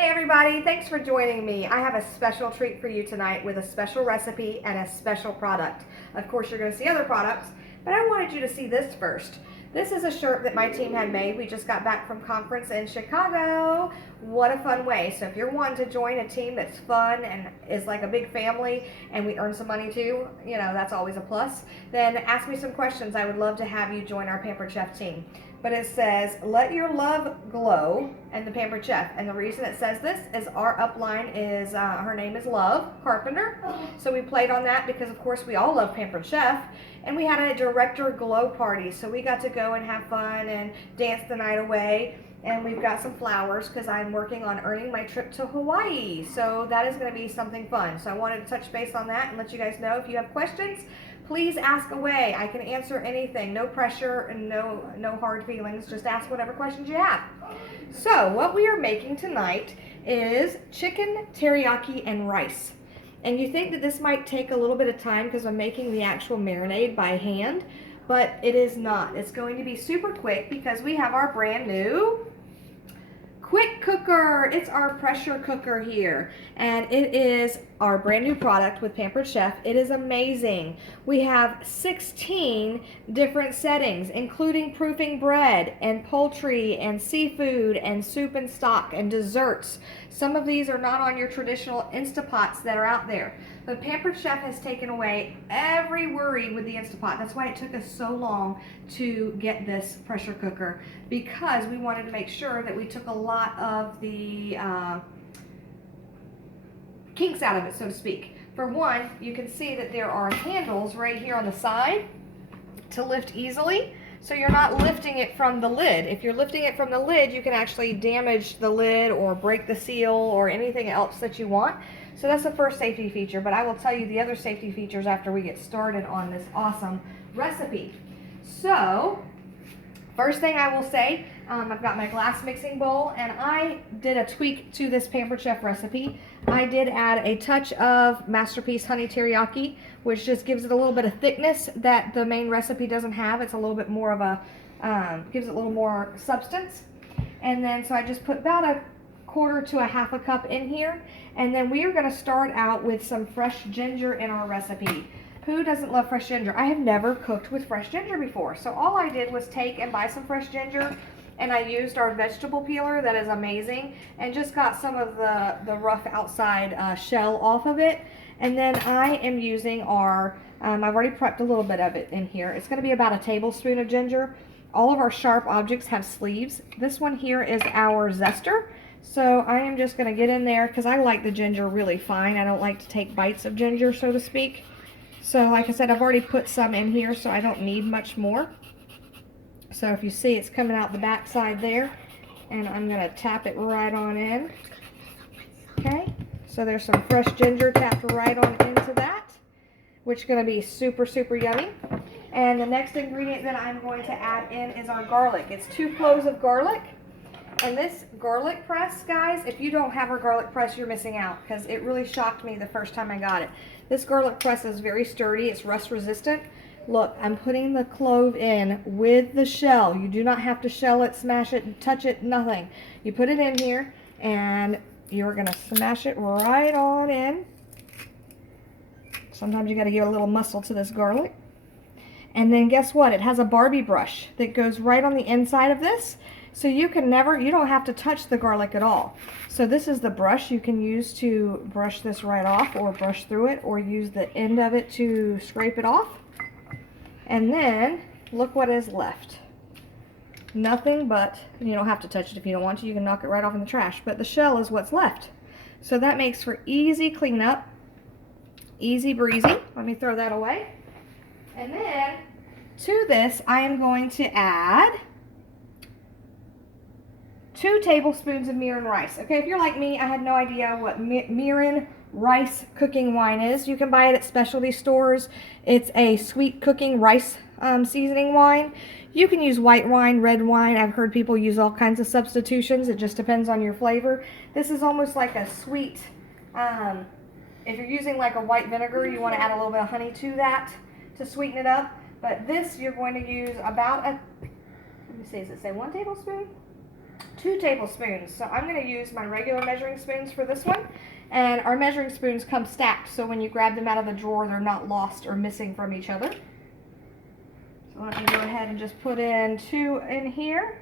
Hey everybody, thanks for joining me. I have a special treat for you tonight with a special recipe and a special product. Of course, you're going to see other products, but I wanted you to see this first. This is a shirt that my team had made. We just got back from conference in Chicago. What a fun way. So if you're wanting to join a team that's fun and is like a big family and we earn some money too, you know, that's always a plus, then ask me some questions. I would love to have you join our Pampered Chef team. But it says, let your love glow, and the Pampered Chef. And the reason it says this is our upline is, her name is Love Carpenter. So we played on that because, of course, we all love Pampered Chef. And we had a director glow party. So we got to go and have fun and dance the night away. And we've got some flowers because I'm working on earning my trip to Hawaii. So that is going to be something fun. So I wanted to touch base on that and let you guys know if you have questions, please ask away. I can answer anything. No pressure and no hard feelings. Just ask whatever questions you have. So what we are making tonight is chicken teriyaki and rice. And you think that this might take a little bit of time because I'm making the actual marinade by hand, but it is not. It's going to be super quick because we have our brand new quick cooker. It's our pressure cooker here, and it is our brand new product with Pampered Chef. It is amazing. We have 16 different settings, including proofing bread and poultry and seafood and soup and stock and desserts. Some of these are not on your traditional Instapots that are out there. The Pampered Chef has taken away every worry with the Instapot. That's why it took us so long to get this pressure cooker, because we wanted to make sure that we took a lot of the kinks out of it, so to speak. For one, you can see that there are handles right here on the side to lift easily, so you're not lifting it from the lid. If you're lifting it from the lid, you can actually damage the lid or break the seal or anything else that you want. So that's the first safety feature, but I will tell you the other safety features after we get started on this awesome recipe. So, first thing I will say, I've got my glass mixing bowl, and I did a tweak to this Pampered Chef recipe. I did add a touch of Masterpiece Honey Teriyaki, which just gives it a little bit of thickness that the main recipe doesn't have. It's a little bit more of a, gives it a little more substance. And then, so I just put about a quarter to a half a cup in here. And then we are going to start out with some fresh ginger in our recipe. Who doesn't love fresh ginger? I have never cooked with fresh ginger before. So all I did was take and buy some fresh ginger, and I used our vegetable peeler that is amazing, and just got some of the rough outside shell off of it. And then I am using our, I've already prepped a little bit of it in here. It's going to be about a tablespoon of ginger. All of our sharp objects have sleeves. This one here is our zester. So I am just going to get in there because I like the ginger really fine. I don't like to take bites of ginger, so to speak. So like I said, I've already put some in here, so I don't need much more. So if you see, it's coming out the back side there, and I'm going to tap it right on in. Okay, so there's some fresh ginger tapped right on into that, which is going to be super, super yummy. And the next ingredient that I'm going to add in is our garlic. It's 2 cloves of garlic. And this garlic press, guys, if you don't have our garlic press, you're missing out, because it really shocked me the first time I got it. This garlic press is very sturdy. It's rust resistant. Look, I'm putting the clove in with the shell. You do not have to shell it, smash it, touch it, nothing. You put it in here, and you're going to smash it right on in. Sometimes you got to give a little muscle to this garlic. And then guess what? It has a Barbie brush that goes right on the inside of this. So you don't have to touch the garlic at all. So this is the brush you can use to brush this right off, or brush through it, or use the end of it to scrape it off. And then look what is left. Nothing but, you don't have to touch it if you don't want to. You can knock it right off in the trash. But the shell is what's left. So that makes for easy cleanup. Easy breezy. Let me throw that away. And then to this, I am going to add 2 tablespoons of mirin rice. Okay, if you're like me, I had no idea what mirin rice cooking wine is. You can buy it at specialty stores. It's a sweet cooking rice seasoning wine. You can use white wine, red wine. I've heard people use all kinds of substitutions. It just depends on your flavor. This is almost like a sweet, if you're using like a white vinegar, you want to add a little bit of honey to that to sweeten it up. But this, you're going to use about a, let me see, does it say 1 tablespoon? 2 tablespoons. So I'm going to use my regular measuring spoons for this one. And our measuring spoons come stacked, so when you grab them out of the drawer, they're not lost or missing from each other. So let me go ahead and just put in 2 in here.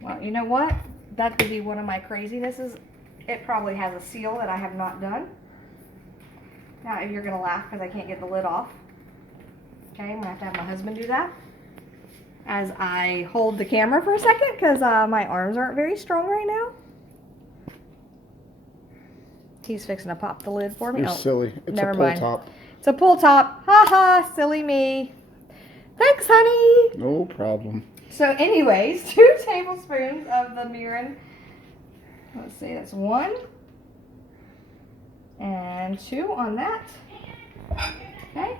Well, you know what? That could be one of my crazinesses. It probably has a seal that I have not done. Now, you're going to laugh because I can't get the lid off. Okay, I'm going to have my husband do that as I hold the camera for a second because my arms aren't very strong right now. He's fixing to pop the lid for me. You're silly. It's never a pull mind. top. It's a pull top. Ha ha, silly me. Thanks, honey. No problem. So anyways, 2 tablespoons of the mirin. Let's see, that's 1 and 2 on that. Okay.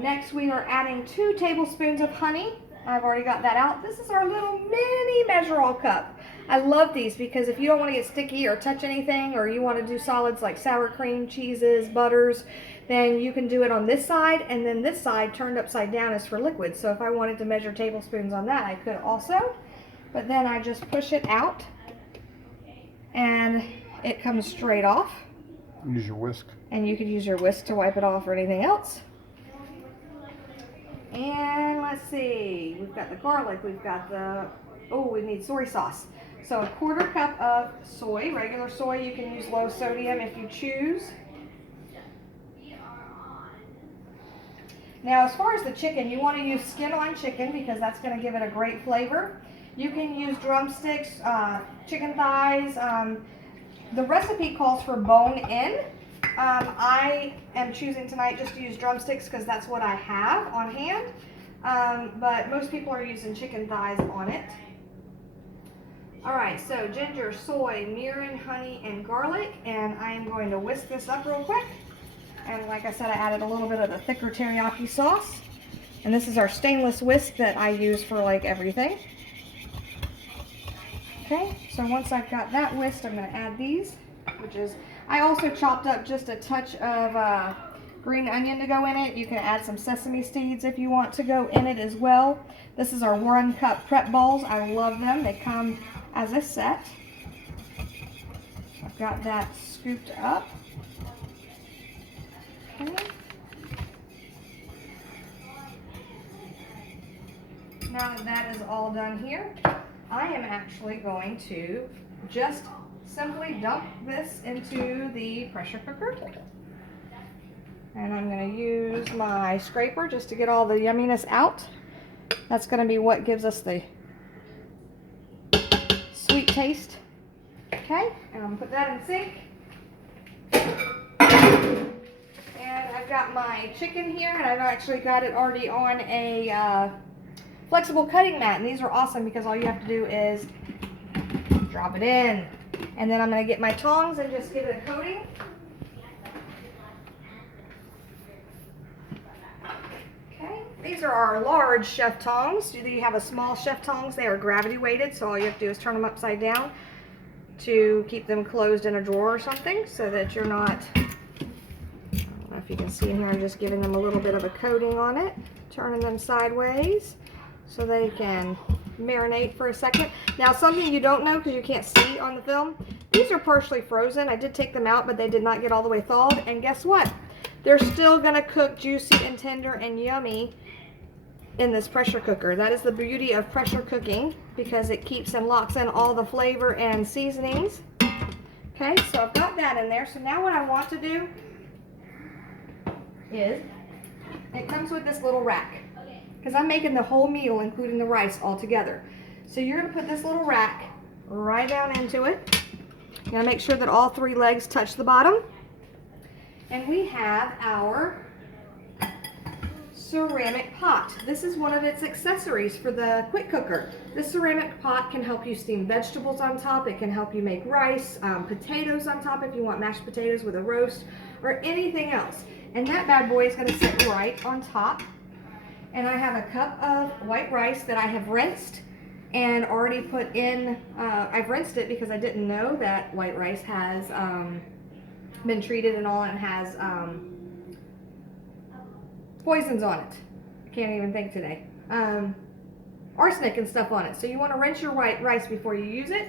Next we are adding 2 tablespoons of honey. I've already got that out. This is our little mini measure-all cup. I love these because if you don't want to get sticky or touch anything, or you want to do solids like sour cream, cheeses, butters, then you can do it on this side, and then this side turned upside down is for liquids. So if I wanted to measure tablespoons on that, I could also. But then I just push it out and it comes straight off. Use your whisk. And you could use your whisk to wipe it off or anything else. And let's see, we've got the garlic, we've got the, oh, we need soy sauce. So a 1/4 cup of soy, regular soy. You can use low sodium if you choose. Now, as far as the chicken, you want to use skin-on chicken because that's going to give it a great flavor. You can use drumsticks, chicken thighs. The recipe calls for bone-in. I am choosing tonight just to use drumsticks because that's what I have on hand. But most people are using chicken thighs on it. Alright, so ginger, soy, mirin, honey, and garlic. And I am going to whisk this up real quick. And like I said, I added a little bit of the thicker teriyaki sauce. And this is our stainless whisk that I use for like everything. Okay, so once I've got that whisked, I'm going to add these, which is, I also chopped up just a touch of green onion to go in it. You can add some sesame seeds if you want to go in it as well. This is our 1 cup prep bowls. I love them. They come as a set. I've got that scooped up. Okay. Now that that is all done here, I am actually going to just simply dump this into the pressure cooker. And I'm going to use my scraper just to get all the yumminess out. That's going to be what gives us the sweet taste. Okay, and I'm going to put that in the sink. And I've got my chicken here, and I've actually got it already on a flexible cutting mat. And these are awesome because all you have to do is drop it in. And then I'm going to get my tongs and just give it a coating. Okay, these are our large chef tongs. Do you have a small chef tongs? They are gravity weighted, so all you have to do is turn them upside down to keep them closed in a drawer or something so that you're not, I don't know if you can see in here, I'm just giving them a little bit of a coating on it, turning them sideways so they can marinate for a second. Now, something you don't know because you can't see on the film, these are partially frozen. I did take them out, but they did not get all the way thawed. And guess what? They're still going to cook juicy and tender and yummy in this pressure cooker. That is the beauty of pressure cooking because it keeps and locks in all the flavor and seasonings. Okay, so I've got that in there. So now what I want to do is, it comes with this little rack because I'm making the whole meal including the rice all together. So you're going to put this little rack right down into it. You're going to make sure that all 3 legs touch the bottom. And we have our ceramic pot. This is one of its accessories for the quick cooker. This ceramic pot can help you steam vegetables on top. It can help you make rice, potatoes on top if you want mashed potatoes with a roast, or anything else. And that bad boy is going to sit right on top. And I have a cup of white rice that I have rinsed and already put in. I've rinsed it because I didn't know that white rice has been treated and all, and has poisons on it. I can't even think today. arsenic and stuff on it. So you want to rinse your white rice before you use it.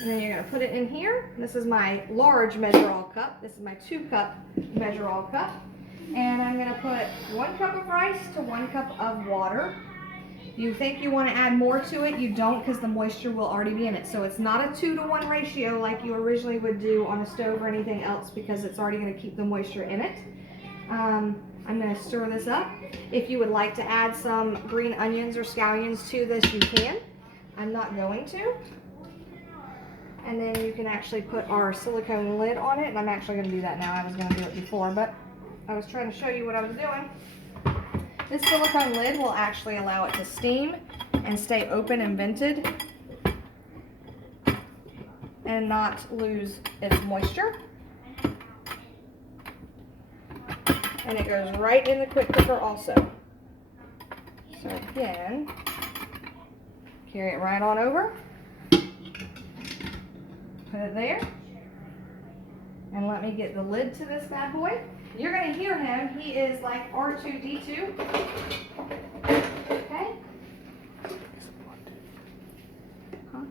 And then you're going to put it in here. This is my large measure-all cup. This is my 2-cup measure-all cup. And I'm going to put 1 cup of rice to 1 cup of water. You think you want to add more to it, you don't, because the moisture will already be in it. So it's not a 2-to-1 ratio like you originally would do on a stove or anything else, because it's already going to keep the moisture in it. I'm going to stir this up. If you would like to add some green onions or scallions to this, you can. I'm not going to. And then you can actually put our silicone lid on it, and I'm actually going to do that now. I was going to do it before, but I was trying to show you what I was doing. This silicone lid will actually allow it to steam and stay open and vented and not lose its moisture. And it goes right in the quick cooker also. So again, carry it right on over. Put it there. And let me get the lid to this bad boy. You're going to hear him. He is like R2-D2. Okay? Huh?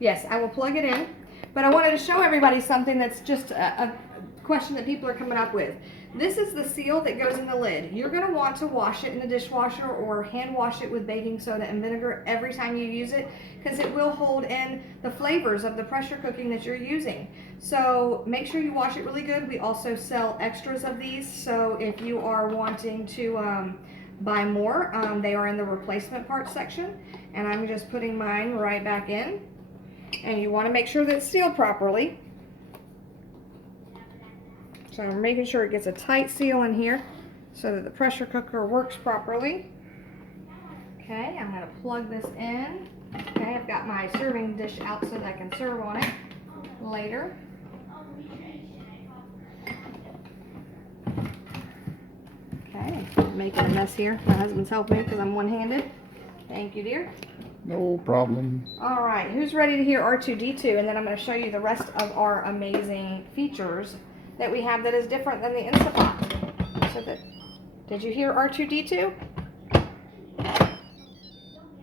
Yes, I will plug it in. But I wanted to show everybody something that's just a question that people are coming up with. This is the seal that goes in the lid. You're going to want to wash it in the dishwasher or hand wash it with baking soda and vinegar every time you use it, because it will hold in the flavors of the pressure cooking that you're using. So make sure you wash it really good. We also sell extras of these, so if you are wanting to buy more, they are in the replacement parts section. And I'm just putting mine right back in. And you want to make sure that it's sealed properly. So I'm making sure it gets a tight seal in here so that the pressure cooker works properly. Okay, I'm going to plug this in. Okay, I've got my serving dish out so that I can serve on it later. Okay, I'm making a mess here. My husband's helping me because I'm one-handed. Thank you, dear. No problem. All right, who's ready to hear R2-D2? And then I'm going to show you the rest of our amazing features that we have that is different than the Instant Pot. So did you hear R2-D2?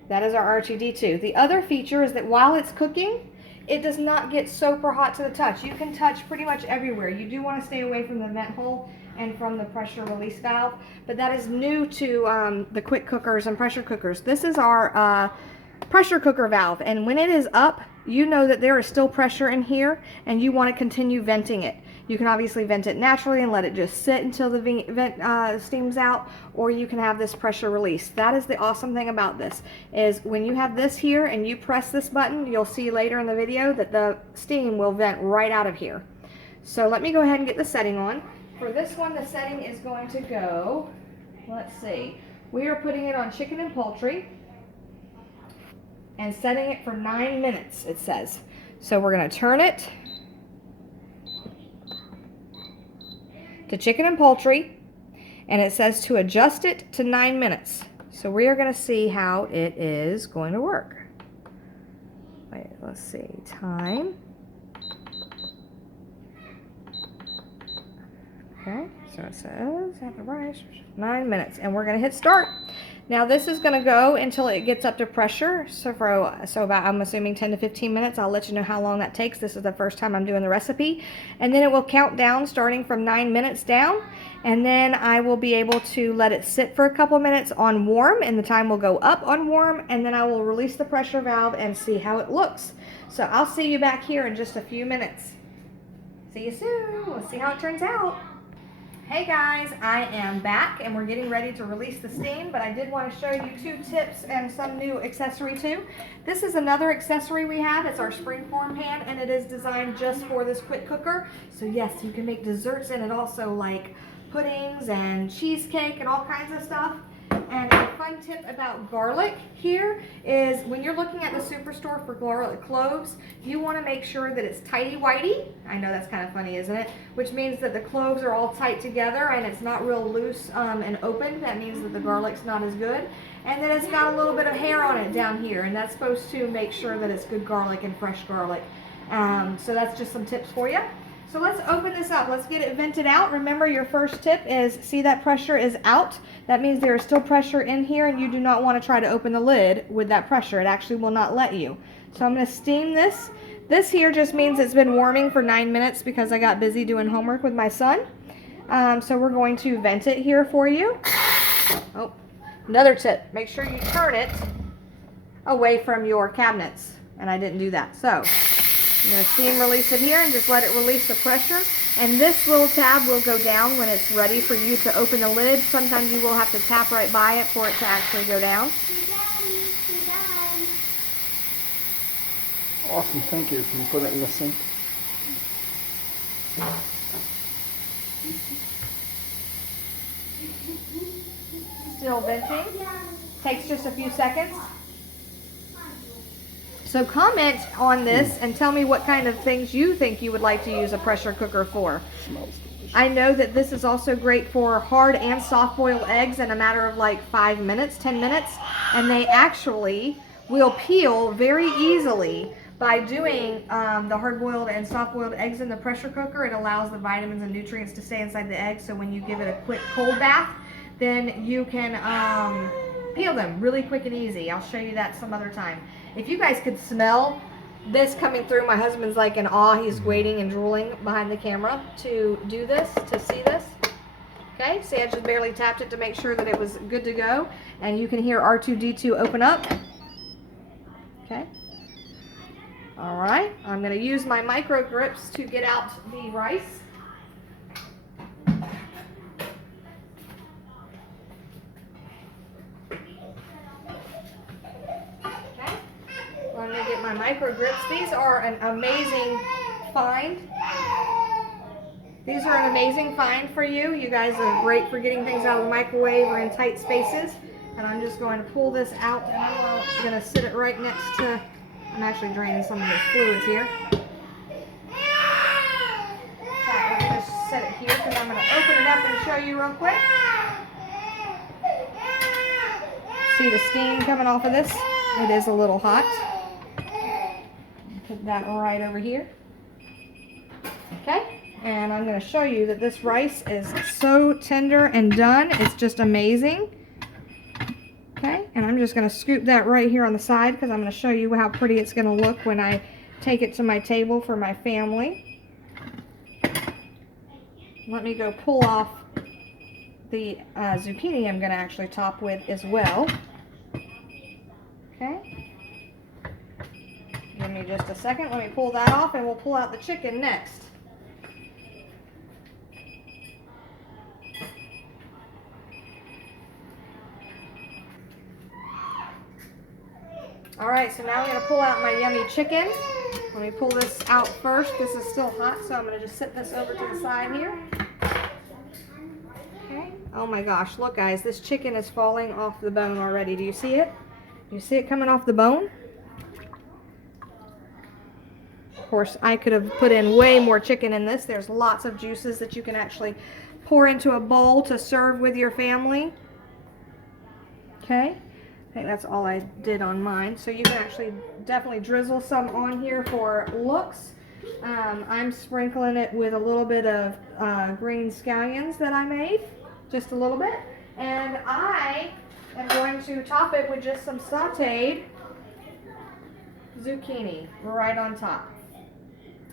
That is our R2-D2. The other feature is that while it's cooking, it does not get super hot to the touch. You can touch pretty much everywhere. You do want to stay away from the vent hole and from the pressure release valve, but that is new to the quick cookers and pressure cookers. This is our pressure cooker valve, and when it is up, you know that there is still pressure in here and you want to continue venting it. You can obviously vent it naturally and let it just sit until the vent steams out, or you can have this pressure release. That is the awesome thing about this, is when you have this here and you press this button, you'll see later in the video that the steam will vent right out of here. So let me go ahead and get the setting on. For this one, the setting is going to go, let's see, we are putting it on chicken and poultry and setting it for 9 minutes, it says. So we're going to turn it to chicken and poultry, and it says to adjust it to 9 minutes. So we are going to see how it is going to work. Wait, let's see, time. Okay, so it says at the rice 9 minutes, and we're going to hit start. Now this is going to go until it gets up to pressure, so about, I'm assuming 10 to 15 minutes. I'll let you know how long that takes. This is the first time I'm doing the recipe. And then it will count down starting from 9 minutes down, and then I will be able to let it sit for a couple minutes on warm, and the time will go up on warm, and then I will release the pressure valve and see how it looks. So I'll see you back here in just a few minutes. See you soon. We'll see how it turns out. Hey guys, I am back and we're getting ready to release the steam, but I did want to show you 2 tips and some new accessory too. This is another accessory we have. It's our springform pan, and it is designed just for this quick cooker. So yes, you can make desserts in it also, like puddings and cheesecake and all kinds of stuff. And a fun tip about garlic here is when you're looking at the superstore for garlic cloves, you want to make sure that it's tighty-whitey. I know that's kind of funny, isn't it? Which means that the cloves are all tight together and it's not real loose and open. That means that the garlic's not as good. And then it's got a little bit of hair on it down here, and that's supposed to make sure that it's good garlic and fresh garlic. So that's just some tips for you. So let's open this up. Let's get it vented out. Remember, your first tip is, see that pressure is out? That means there is still pressure in here, and you do not want to try to open the lid with that pressure. It actually will not let you. So I'm going to steam this. This here just means it's been warming for 9 minutes because I got busy doing homework with my son. So we're going to vent it here for you. Oh, another tip. Make sure you turn it away from your cabinets. And I didn't do that. So I'm going to steam release it here and just let it release the pressure. And this little tab will go down when it's ready for you to open the lid. Sometimes you will have to tap right by it for it to actually go down. Awesome, thank you. Can you put it in the sink? Still venting. Takes just a few seconds. So comment on this and tell me what kind of things you think you would like to use a pressure cooker for. Smells delicious. I know that this is also great for hard and soft boiled eggs in a matter of like 5 minutes, 10 minutes. And they actually will peel very easily by doing the hard boiled and soft boiled eggs in the pressure cooker. It allows the vitamins and nutrients to stay inside the egg. So when you give it a quick cold bath, then you can peel them really quick and easy. I'll show you that some other time. If you guys could smell this coming through, my husband's like in awe. He's waiting and drooling behind the camera to do this, to see this. Okay, see, I just barely tapped it to make sure that it was good to go. And you can hear R2-D2 open up. Okay. All right, I'm going to use my micro grips to get out the rice. I'm going to get my micro grips. These are an amazing find. These are an amazing find for you. You guys are great for getting things out of the microwave or in tight spaces. And I'm just going to pull this out, and I'm going to sit it right next to, I'm actually draining some of this fluids here. Let me just set it here because I'm going to open it up and show you real quick. See the steam coming off of this? It is a little hot. Put that right over here. Okay, and I'm going to show you that this rice is so tender and done. It's just amazing. Okay, and I'm just going to scoop that right here on the side because I'm going to show you how pretty it's going to look when I take it to my table for my family. Let me go pull off the zucchini I'm going to actually top with as well. Okay. Give me just a second. Let me pull that off and we'll pull out the chicken next. Alright, so now I'm going to pull out my yummy chicken. Let me pull this out first. This is still hot, so I'm going to just sit this over to the side here. Okay. Oh my gosh, look guys, this chicken is falling off the bone already. Do you see it? Do you see it coming off the bone? Of course, I could have put in way more chicken in this. There's lots of juices that you can actually pour into a bowl to serve with your family. Okay, I think that's all I did on mine. So you can actually definitely drizzle some on here for looks. I'm sprinkling it with a little bit of green scallions that I made, just a little bit. And I am going to top it with just some sauteed zucchini right on top.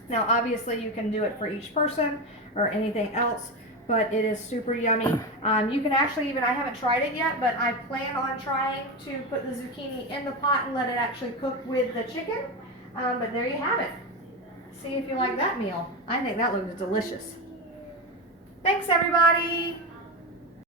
Now obviously you can do it for each person or anything else, but it is super yummy. You can actually even, I haven't tried it yet, but I plan on trying to put the zucchini in the pot and let it actually cook with the chicken. But there you have it. See if you like that meal. I think that looks delicious. Thanks everybody.